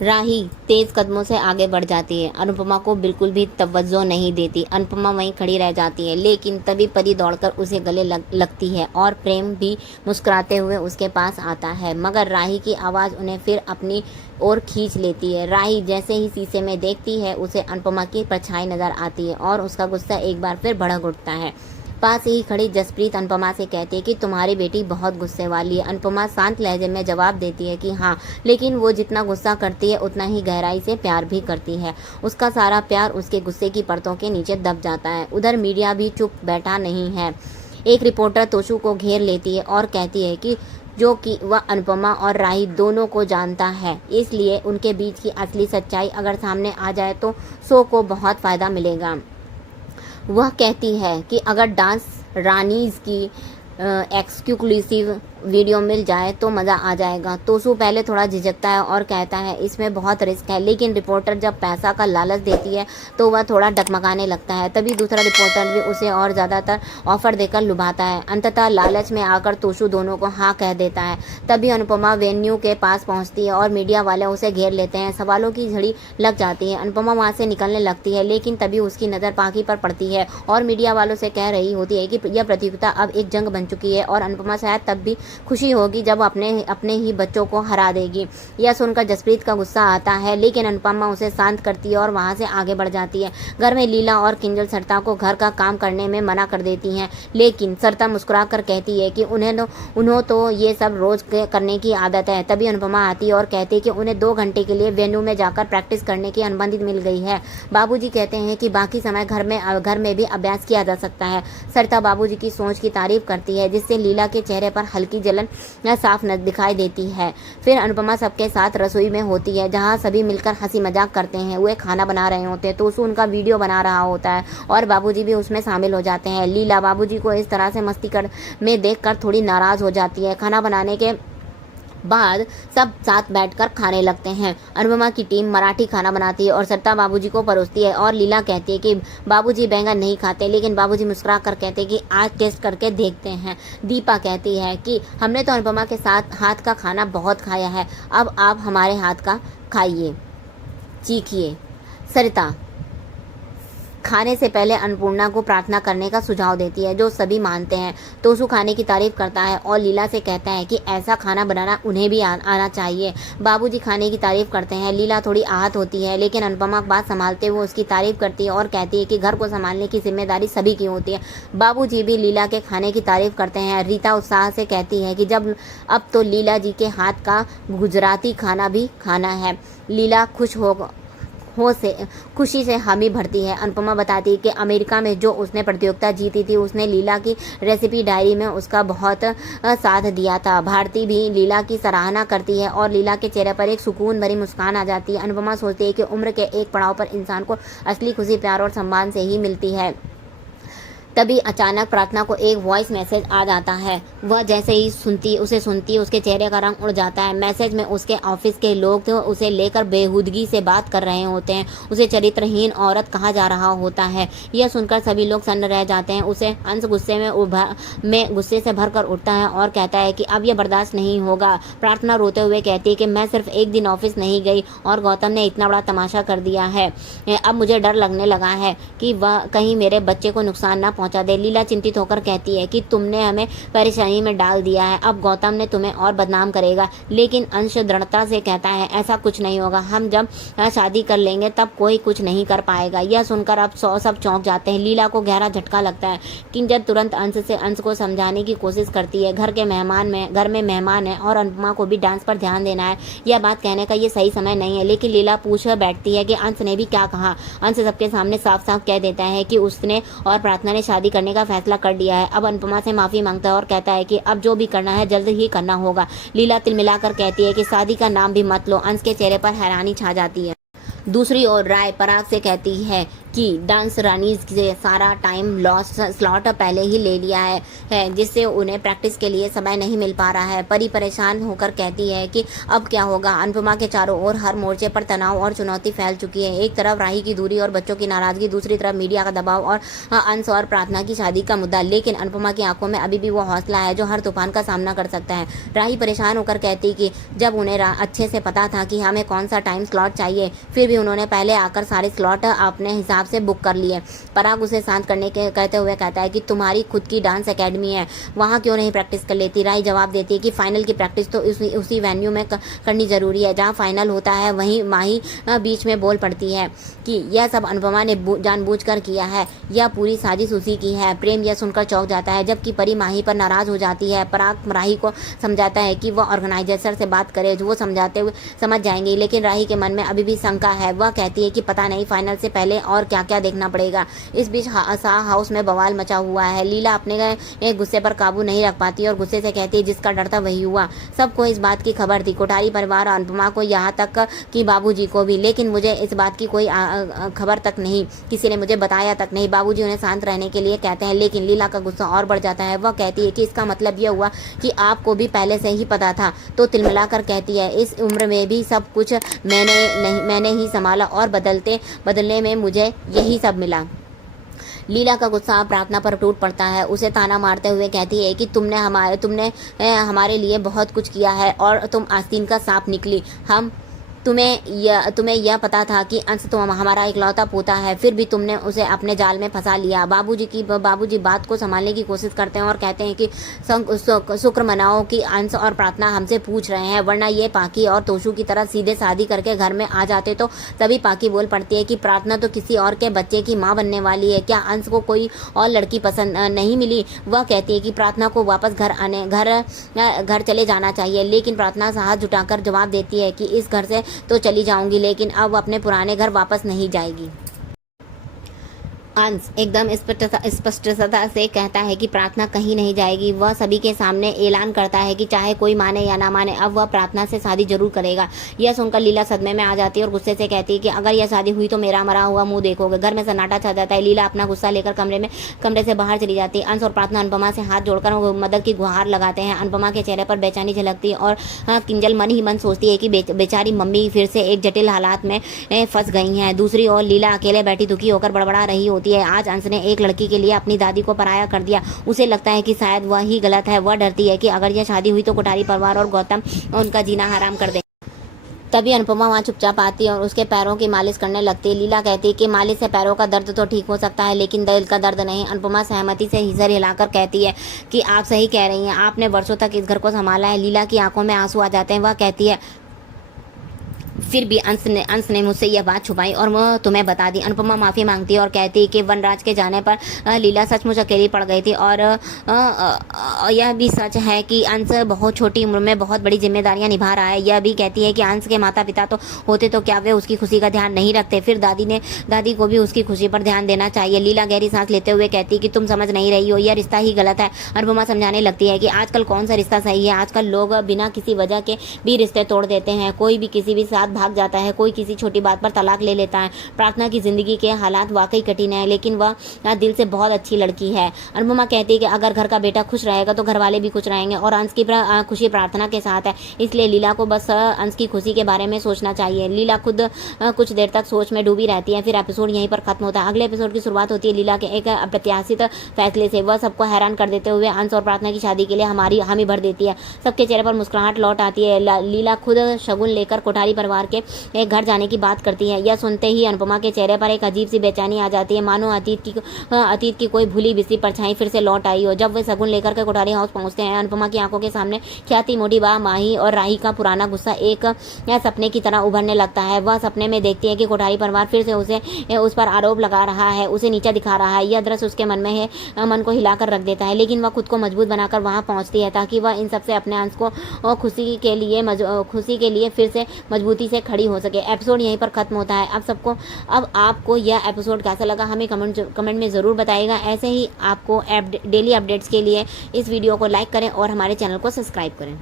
राही तेज कदमों से आगे बढ़ जाती है। अनुपमा को बिल्कुल भी तवज्जो नहीं देती। अनुपमा वहीं खड़ी रह जाती है, लेकिन तभी परी दौड़कर उसे गले लगती है और प्रेम भी मुस्कुराते हुए उसके पास आता है, मगर राही की आवाज़ उन्हें फिर अपनी ओर खींच लेती है। राही जैसे ही शीशे में देखती है, उसे अनुपमा की परछाई नजर आती है और उसका गुस्सा एक बार फिर भड़क उठता है। पास ही खड़ी जसप्रीत अनुपमा से कहती है कि तुम्हारी बेटी बहुत गुस्से वाली है। अनुपमा शांत लहजे में जवाब देती है कि हाँ, लेकिन वो जितना गुस्सा करती है उतना ही गहराई से प्यार भी करती है। उसका सारा प्यार उसके गुस्से की परतों के नीचे दब जाता है। उधर मीडिया भी चुप बैठा नहीं है। एक रिपोर्टर तोशु को घेर लेती है और कहती है कि जो कि वह अनुपमा और राही दोनों को जानता है, इसलिए उनके बीच की असली सच्चाई अगर सामने आ जाए तो शो को बहुत फ़ायदा मिलेगा। वह कहती है कि अगर डांस रानीज की एक्सक्लूसिव वीडियो मिल जाए तो मज़ा आ जाएगा। तोशु पहले थोड़ा झिझकता है और कहता है इसमें बहुत रिस्क है, लेकिन रिपोर्टर जब पैसा का लालच देती है तो वह थोड़ा डगमगाने लगता है। तभी दूसरा रिपोर्टर भी उसे और ज़्यादातर ऑफर देकर लुभाता है। अंततः लालच में आकर तोशु दोनों को हाँ कह देता है। तभी अनुपमा वेन्यू के पास पहुंचती है और मीडिया वाले उसे घेर लेते हैं। सवालों की झड़ी लग जाती है। अनुपमा वहाँ से निकलने लगती है, लेकिन तभी उसकी नज़र पाखी पर पड़ती है और मीडिया वालों से कह रही होती है कि यह प्रतियोगिता अब एक जंग बन चुकी है और अनुपमा शायद तब भी खुशी होगी जब अपने ही बच्चों को हरा देगी। यह सुनकर जसप्रीत का गुस्सा आता है, लेकिन अनुपमा उसे शांत करती है और वहां से आगे बढ़ जाती है। घर में लीला और किंजल सरिता को घर का काम करने में मना कर देती हैं, लेकिन सरिता मुस्कुराकर कहती है कि उन्हें तो ये सब रोज करने की आदत है। तभी अनुपमा आती है और कहती है कि उन्हें 2 घंटे के लिए वेन्यू में जाकर प्रैक्टिस करने की अनुमति मिल गई है। बाबूजी कहते हैं कि बाकी समय घर में भी अभ्यास किया जा सकता है। सरिता बाबूजी की सोच की तारीफ करती है, जिससे लीला के चेहरे पर हल्की जलन साफ न दिखाई देती है। फिर अनुपमा सबके साथ रसोई में होती है, जहां सभी मिलकर हंसी मजाक करते हैं। वे खाना बना रहे होते हैं, तोशु उनका वीडियो बना रहा होता है और बाबूजी भी उसमें शामिल हो जाते हैं। लीला बाबूजी को इस तरह से मस्ती में देखकर थोड़ी नाराज हो जाती है। खाना बनाने के बाद सब साथ बैठकर खाने लगते हैं। अनुपमा की टीम मराठी खाना बनाती है और सरिता बाबूजी को परोसती है और लीला कहती है कि बाबूजी बैंगन नहीं खाते, लेकिन बाबूजी मुस्कुरा कर कहते हैं कि आज टेस्ट करके देखते हैं। दीपा कहती है कि हमने तो अनुपमा के साथ हाथ का खाना बहुत खाया है, अब आप हमारे हाथ का खाइए, चीखिए। सरिता खाने से पहले अन्नपूर्णा को प्रार्थना करने का सुझाव देती है, जो सभी मानते हैं। तोशु खाने की तारीफ करता है और लीला से कहता है कि ऐसा खाना बनाना उन्हें भी आना चाहिए। बाबूजी खाने की तारीफ करते हैं। लीला थोड़ी आहत होती है, लेकिन अनुपमा बात संभालते हुए उसकी तारीफ करती है और कहती है कि घर को संभालने की जिम्मेदारी सभी की होती है। बाबूजी भी लीला के खाने की तारीफ करते हैं। रीता उत्साह से कहती है कि जब अब तो लीला जी के हाथ का गुजराती खाना भी खाना है। लीला खुशी से हामी भरती है। अनुपमा बताती है कि अमेरिका में जो उसने प्रतियोगिता जीती थी, उसने लीला की रेसिपी डायरी में उसका बहुत साथ दिया था। भारती भी लीला की सराहना करती है और लीला के चेहरे पर एक सुकून भरी मुस्कान आ जाती है। अनुपमा सोचती है कि उम्र के एक पड़ाव पर इंसान को असली खुशी प्यार और सम्मान से ही मिलती है। तभी अचानक प्रार्थना को एक वॉइस मैसेज आ जाता है। वह जैसे ही सुनती है, उसके चेहरे का रंग उड़ जाता है। मैसेज में उसके ऑफिस के लोग तो उसे लेकर बेहूदगी से बात कर रहे होते हैं। उसे चरित्रहीन औरत कहा जा रहा होता है। यह सुनकर सभी लोग सन्न रह जाते हैं। उसे अंश गुस्से से भर कर उठता है और कहता है कि अब यह बर्दाश्त नहीं होगा। प्रार्थना रोते हुए कहती है कि मैं सिर्फ एक दिन ऑफिस नहीं गई और गौतम ने इतना बड़ा तमाशा कर दिया है। अब मुझे डर लगने लगा है कि वह कहीं मेरे बच्चे को नुकसान ना पहुंचा दे। लीला चिंतित होकर कहती है कि तुमने हमें परेशानी में डाल दिया है, अब गौतम ने तुम्हें और बदनाम करेगा। लेकिन अंश दृढ़ता से कहता है ऐसा कुछ नहीं होगा, हम जब शादी कर लेंगे तब कोई कुछ नहीं कर पाएगा। यह सुनकर अब सब चौंक जाते हैं। लीला को गहरा झटका लगता है। किंजल तुरंत अंश को समझाने की कोशिश करती है। घर में मेहमान है और अनुपमा को भी डांस पर ध्यान देना है। यह बात कहने का ये सही समय नहीं है, लेकिन लीला पूछ बैठती है कि अंश ने भी क्या कहा। अंश सबके सामने साफ साफ कह देता है कि उसने और प्रार्थना ने शादी करने का फैसला कर लिया है। अब अनुपमा से माफी मांगता है और कहता है कि अब जो भी करना है जल्द ही करना होगा। लीला तिलमिलाकर कहती है कि शादी का नाम भी मत लो। अंश के चेहरे पर हैरानी छा जाती है। दूसरी ओर राय पराग से कहती है कि डांस रानी से सारा टाइम स्लॉट पहले ही ले लिया है जिससे उन्हें प्रैक्टिस के लिए समय नहीं मिल पा रहा है। परी परेशान होकर कहती है कि अब क्या होगा। अनुपमा के चारों ओर हर मोर्चे पर तनाव और चुनौती फैल चुकी है। एक तरफ राही की दूरी और बच्चों की नाराजगी, दूसरी तरफ मीडिया का दबाव और अंश और प्रार्थना की शादी का मुद्दा। लेकिन अनुपमा की आंखों में अभी भी वो हौसला है जो हर तूफान का सामना कर सकता है। राही परेशान होकर कहती कि जब उन्हें अच्छे से पता था कि हमें कौन सा टाइम स्लॉट चाहिए, फिर भी उन्होंने पहले आकर सारे स्लॉट अपने हिसाब से बुक कर लिए। पराग उसे शांत कहते हुए कहता है कि तुम्हारी खुद की डांस एकेडमी है, वहाँ क्यों नहीं प्रैक्टिस कर लेती। राही जवाब देती है कि फाइनल की प्रैक्टिस तो उसी वेन्यू में करनी जरूरी है जहाँ फाइनल होता है। वहीं माही बीच में बोल पड़ती है कि यह सब अनुपमा ने जानबूझकर किया है, यह पूरी साजिश उसी की है। प्रेम यह सुनकर चौंक जाता है जबकि परी माही पर नाराज हो जाती है। पराग राही को समझाता है कि वह ऑर्गेनाइजर से बात करे, जो वो समझाते हुए समझ जाएंगे। लेकिन राही के मन में अभी भी शंका है। वह कहती है कि पता नहीं फाइनल से पहले और क्या क्या देखना पड़ेगा। इस बीच शाह हाउस में बवाल मचा हुआ है। लीला अपने गुस्से पर काबू नहीं रख पाती और गुस्से से कहती है जिसका डर था वही हुआ। सबको इस बात की खबर थी, कोठारी परिवार और अनुपमा को, यहाँ तक कि बाबूजी को भी, लेकिन मुझे इस बात की कोई खबर तक नहीं, किसी ने मुझे बताया तक नहीं। बाबूजी उन्हें शांत रहने के लिए कहते हैं, लेकिन लीला का गुस्सा और बढ़ जाता है। वह कहती है कि इसका मतलब यह हुआ कि आपको भी पहले से ही पता था। तो तिलमिलाकर कहती है इस उम्र में भी सब कुछ मैंने ही संभाला और बदलने में मुझे यही सब मिला। लीला का गुस्सा प्रार्थना पर टूट पड़ता है। उसे ताना मारते हुए कहती है कि तुमने हमारे लिए बहुत कुछ किया है और तुम आस्तीन का सांप निकली। तुम्हें यह पता था कि अंश तो हमारा इकलौता पोता है, फिर भी तुमने उसे अपने जाल में फंसा लिया। बाबूजी बात को संभालने की कोशिश करते हैं और कहते हैं कि शुक्र मनाओ कि अंश और प्रार्थना हमसे पूछ रहे हैं, वरना ये पाकी और तोशु की तरह सीधे शादी करके घर में आ जाते तो। तभी पाकी बोल पड़ती है कि प्रार्थना तो किसी और के बच्चे की माँ बनने वाली है, क्या अंश को कोई और लड़की पसंद नहीं मिली। वह कहती है कि प्रार्थना को वापस घर चले जाना चाहिए, लेकिन प्रार्थना हाथ जुटाकर जवाब देती है कि इस घर से तो चली जाऊंगी, लेकिन अब अपने पुराने घर वापस नहीं जाएगी। अंश एकदम स्पष्टता से कहता है कि प्रार्थना कहीं नहीं जाएगी। वह सभी के सामने ऐलान करता है कि चाहे कोई माने या ना माने, अब वह प्रार्थना से शादी जरूर करेगा। यह सुनकर लीला सदमे में आ जाती है और गुस्से से कहती है कि अगर यह शादी हुई तो मेरा मरा हुआ मुंह देखोगे। घर में सन्नाटा छा जाता है। लीला अपना गुस्सा लेकर कमरे से बाहर चली जाती है। अंश और प्रार्थना अनुपमा से हाथ जोड़कर मदद की गुहार लगाते हैं। अनुपमा के चेहरे पर बेचैनी झलकती है और किंजल मन ही मन सोचती है कि बेचारी मम्मी फिर से एक जटिल हालात में फंस गई हैं। दूसरी ओर लीला अकेले बैठी दुखी होकर बड़बड़ा रही होती है। आज अंश ने एक लड़की के लिए अपनी दादी को पराया कर दिया। उसे लगता है कि शायद वह ही गलत है। वह डरती है कि अगर यह शादी हुई तो कोठारी परिवार और गौतम उनका जीना हराम कर दे। तभी अनुपमा वहाँ चुपचाप आती है और उसके पैरों की मालिश करने लगती है। लीला कहती है कि मालिश से पैरों का दर्द तो ठीक हो सकता है, लेकिन दिल का दर्द नहीं। अनुपमा सहमति से सिर हिलाकर कहती है कि आप सही कह रही हैं, आपने वर्षों तक इस घर को संभाला है। लीला की आंखों में आंसू आ जाते हैं। वह कहती है फिर भी अंश ने मुझसे यह बात छुपाई और वह तुम्हें बता दी। अनुपमा माफ़ी मांगती है और कहती है कि वनराज के जाने पर लीला सचमुच अकेली पड़ गई थी और यह भी सच है कि अंश बहुत छोटी उम्र में बहुत बड़ी जिम्मेदारियां निभा रहा है। यह भी कहती है कि अंश के माता पिता तो होते तो क्या वे उसकी खुशी का ध्यान नहीं रखते, फिर दादी को भी उसकी खुशी पर ध्यान देना चाहिए। लीला गहरी सांस लेते हुए कहती है कि तुम समझ नहीं रही हो, यह रिश्ता ही गलत है। अनुपमा समझाने लगती है कि आजकल कौन सा रिश्ता सही है। आजकल लोग बिना किसी वजह के भी रिश्ते तोड़ देते हैं। कोई भी किसी भी साथ भाग जाता है, कोई किसी छोटी बात पर तलाक ले लेता है। प्रार्थना की जिंदगी के हालात वाकई कठिन है, लेकिन वह दिल से बहुत अच्छी लड़की है। अनुपमा कहती है कि अगर घर का बेटा खुश रहेगा तो घर वाले भी खुश रहेंगे और अंश की खुशी प्रार्थना के साथ है। इसलिए लीला को बस अंश की खुशी के बारे में सोचना चाहिए। लीला खुद कुछ देर तक सोच में डूबी रहती है। फिर एपिसोड यहीं पर खत्म होता है। अगले एपिसोड की शुरुआत होती है लीला के एक अप्रत्याशित फैसले से। वह सबको हैरान कर देते हुए अंश और प्रार्थना की शादी के लिए हमारी हामी भर देती है। सबके चेहरे पर मुस्कुराहट लौट आती है। लीला खुद शगुन लेकर कोठारी परिवार के घर जाने की बात करती है। यह सुनते ही अनुपमा के चेहरे पर एक अजीब सी बेचैनी आ जाती है, मानो अतीत की कोई भूली बिसरी परछाई फिर से लौट आई हो। जब वे शगुन लेकर के कोठारी हाउस पहुंचते हैं, अनुपमा की आंखों के सामने ख्याति मोटी बा माही और राही का पुराना गुस्सा एक सपने की तरह उभरने लगता है। वह सपने में देखती है कि कोठारी परिवार फिर से उस पर आरोप लगा रहा है, उसे नीचा दिखा रहा है। यह दृश्य उसके मन को हिलाकर रख देता है, लेकिन वह खुद को मजबूत बनाकर वहां पहुंचती है ताकि वह इन सबसे अपने अंश को खुशी के लिए फिर से मजबूती से खड़ी हो सके। एपिसोड यहीं पर खत्म होता है। अब आपको यह एपिसोड कैसा लगा हमें कमेंट में ज़रूर बताइएगा। ऐसे ही आपको डेली अपडेट्स के लिए इस वीडियो को लाइक करें और हमारे चैनल को सब्सक्राइब करें।